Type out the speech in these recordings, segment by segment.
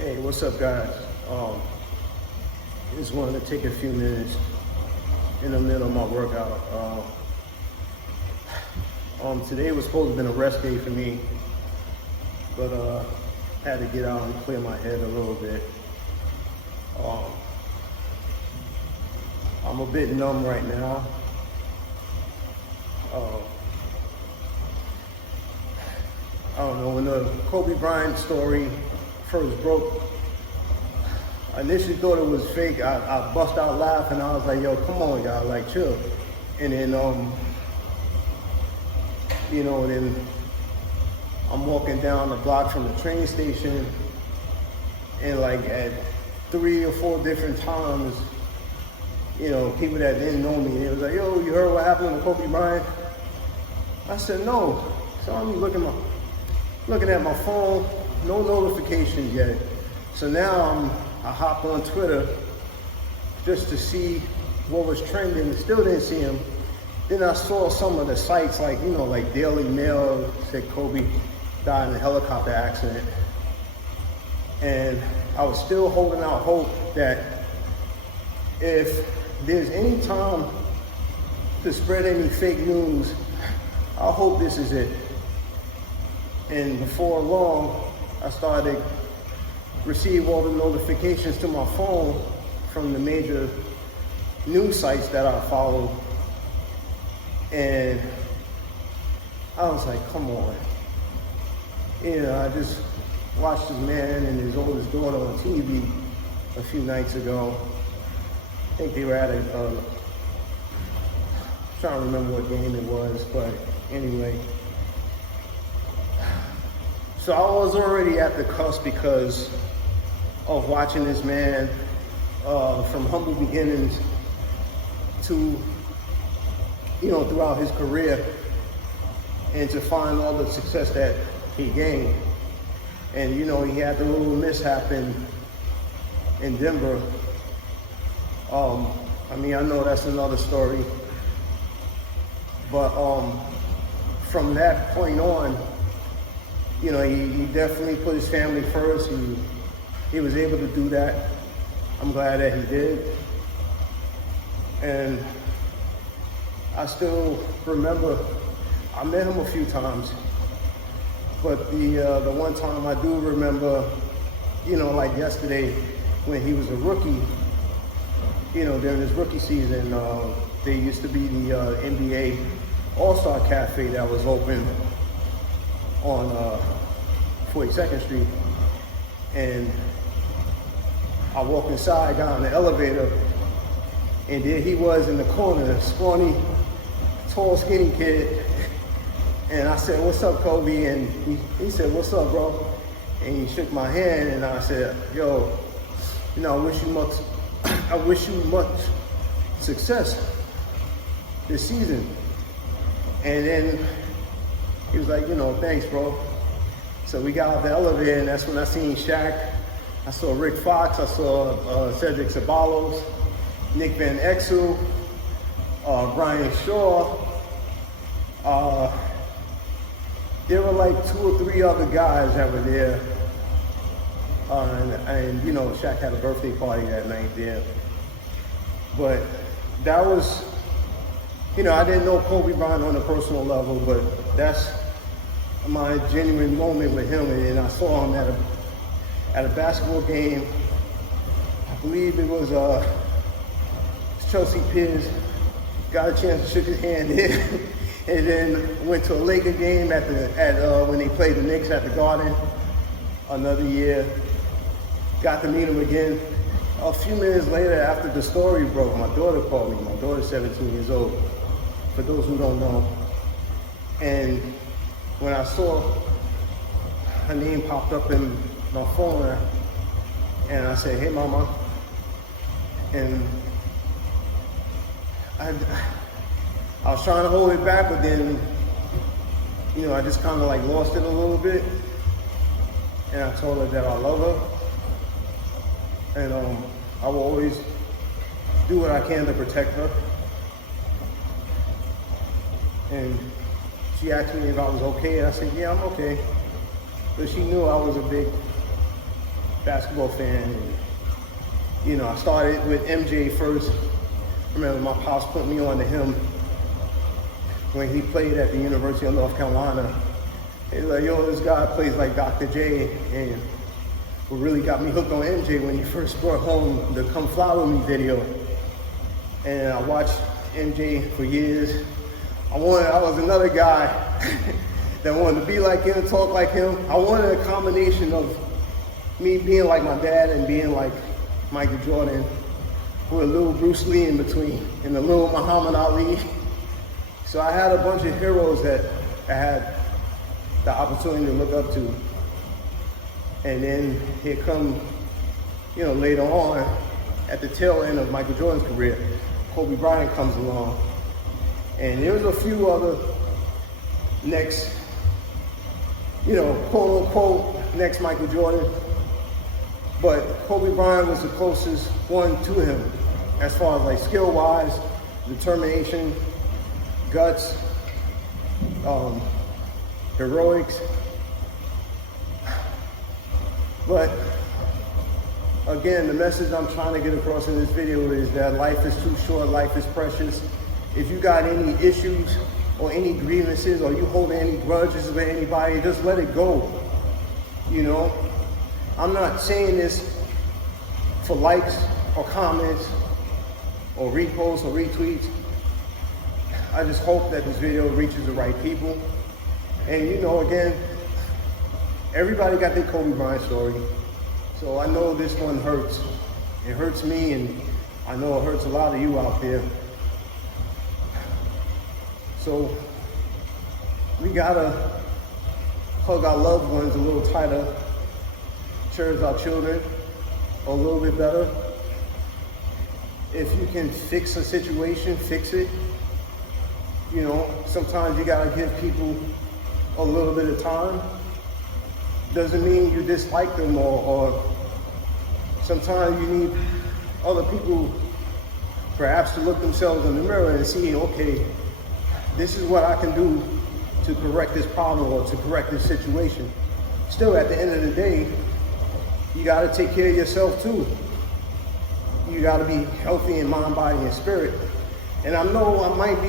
Hey, what's up, guys? Just wanted to take a few minutes in the middle of my workout. Today was supposed to have been a rest day for me, but had to get out and clear my head a little bit. I'm a bit numb right now. I don't know, when the Kobe Bryant story first broke, I initially thought it was fake. I bust out laughing. I was like, yo, come on, y'all, like, chill. And then, then I'm walking down the block from the train station, and like at 3 or 4 different times, people that didn't know me, it was like, yo, you heard what happened to Kobe Bryant? I said, no. So I'm looking at my phone, no notifications yet. So now I hopped on Twitter just to see what was trending. Still didn't see him. Then I saw some of the sites like Daily Mail said Kobe died in a helicopter accident. And I was still holding out hope that if there's any time to spread any fake news, I hope this is it. And before long, I started receive all the notifications to my phone from the major news sites that I follow. And I was like, come on. I just watched this man and his oldest daughter on TV a few nights ago. I think they were at I'm trying to remember what game it was, but anyway. So I was already at the cusp because of watching this man from humble beginnings to, throughout his career, and to find all the success that he gained. And, he had the little mishap in Denver. I know that's another story. But from that point on, he definitely put his family first. He was able to do that. I'm glad that he did. And I still remember, I met him a few times, but the one time I do remember, like yesterday, when he was a rookie, during his rookie season, there used to be the NBA All-Star Cafe that was open on 42nd Street. And I walked inside, got on the elevator, and there he was in the corner, a scrawny, tall, skinny kid. And I said, what's up, Kobe? And he said, what's up, bro? And he shook my hand, and I said, yo, I wish you much success this season. And then he was like, thanks, bro. So we got out the elevator, and that's when I seen Shaq. I saw Rick Fox, I saw Cedric Ceballos, Nick Van Exel, Brian Shaw. There were like 2 or 3 other guys that were there. And Shaq had a birthday party that night there. But that was, I didn't know Kobe Bryant on a personal level, but that's my genuine moment with him. And I saw him at a basketball game. I believe it was Chelsea Piers. Got a chance to shake his hand there. And then went to a Laker game when they played the Knicks at the Garden another year. Got to meet him again. A few minutes later, after the story broke, my daughter called me. My daughter's 17 years old, for those who don't know. And when I saw her name popped up in my phone, and I said, hey, mama. And I was trying to hold it back, but then, I just kind of like lost it a little bit. And I told her that I love her. And I will always do what I can to protect her. And she asked me if I was okay, and I said, yeah, I'm okay. But she knew I was a big basketball fan. And, you know, I started with MJ first. I remember my pops put me on to him when he played at the University of North Carolina. He's like, yo, this guy plays like Dr. J. And what really got me hooked on MJ when he first brought home the Come Fly With Me video. And I watched MJ for years. I was another guy that wanted to be like him, talk like him. I wanted a combination of me being like my dad and being like Michael Jordan, with a little Bruce Lee in between and a little Muhammad Ali. So I had a bunch of heroes that I had the opportunity to look up to. And then here come, you know, later on, at the tail end of Michael Jordan's career, Kobe Bryant comes along. And there was a few other next, you know, quote unquote, next Michael Jordan. But Kobe Bryant was the closest one to him as far as like skill-wise, determination, guts, heroics. But again, the message I'm trying to get across in this video is that life is too short, life is precious. If you got any issues or any grievances or you holding any grudges with anybody, just let it go, you know? I'm not saying this for likes or comments or reposts or retweets. I just hope that this video reaches the right people. And you know, again, everybody got their Kobe Bryant story. So I know this one hurts. It hurts me, and I know it hurts a lot of you out there. So we gotta hug our loved ones a little tighter, cherish our children a little bit better. If you can fix a situation, fix it. You know, sometimes you gotta give people a little bit of time. Doesn't mean you dislike them, or sometimes you need other people perhaps to look themselves in the mirror and see, okay, this is what I can do to correct this problem or to correct this situation. Still, at the end of the day, you got to take care of yourself too. You got to be healthy in mind, body, and spirit. And I know I might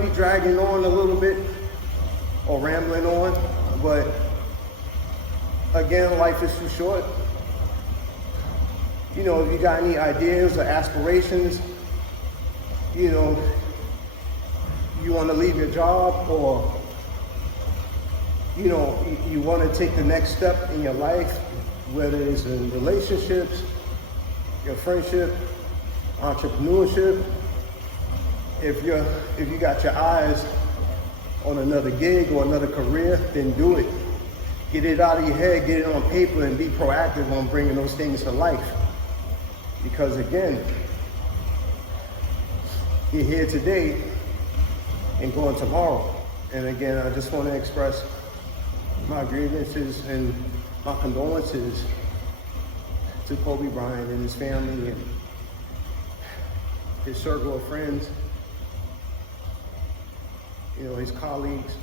be dragging on a little bit or rambling on, but again, life is too short. You know, if you got any ideas or aspirations, you know, you want to leave your job, or you know, you want to take the next step in your life, whether it's in relationships, your friendship, entrepreneurship. If you got your eyes on another gig or another career, then do it. Get it out of your head, get it on paper, and be proactive on bringing those things to life. Because again, you're here today and going tomorrow. And again, I just want to express my grievances and my condolences to Kobe Bryant and his family and his circle of friends, you know, his colleagues.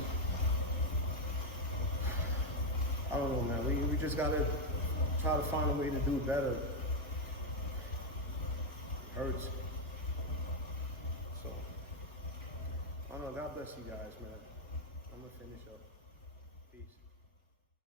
I don't know, man. We just gotta try to find a way to do better. Hurts. So, I don't know. God bless you guys, man. I'm gonna finish up.